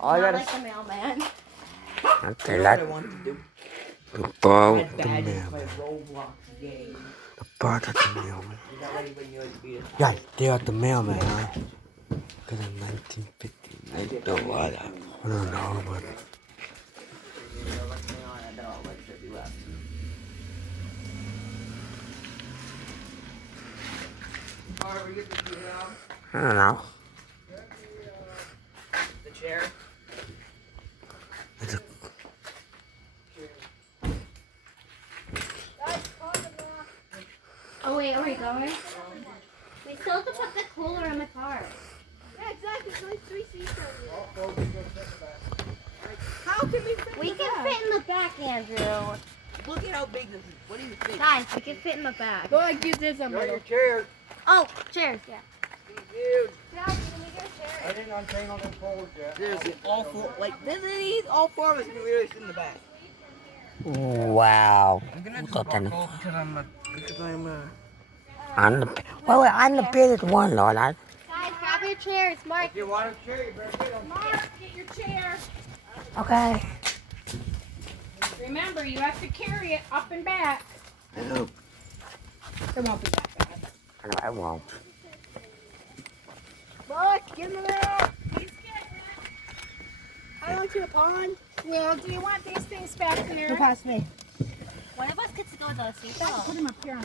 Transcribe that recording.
All I Not gotta like the mailman. Okay, you know what I want to do? About My the dad mailman. play Roblox game. About the mailman. Is that ready when you like beat us? Yeah, they are the mailman, huh? Because in 1950, I don't know. I don't know, but. I don't know. The chair. It's a, Oh wait, are we going? We still have to put the cooler in the car. Yeah, exactly. There's only 3 seats over here. How can we fit We in the can back? fit in the back, Andrew. Look at how big this is. What do you think? Guys, we can fit in the back. Go like use this Your umbrella. chairs. Oh, chairs, yeah. Dude. Dad, can we get a chair? I didn't untangle them poles yet. There's all four. Like this is these. All four of us can really sit in the back. wow. I'm gonna just Look at them. buckle because I'm I'm the, wait, I'm the biggest one, Lord. Guys, grab your chairs. Mark. If you want a chair, you better get them. Mark, get your chair. Okay. Remember, you have to carry it up and back. I know. It won't be that bad. No, I won't. Mark, get in there. He's getting it. I want you to pond. Well, do you want these things back there? Pass me. One of us gets to go with the seatbelt. Put them up here.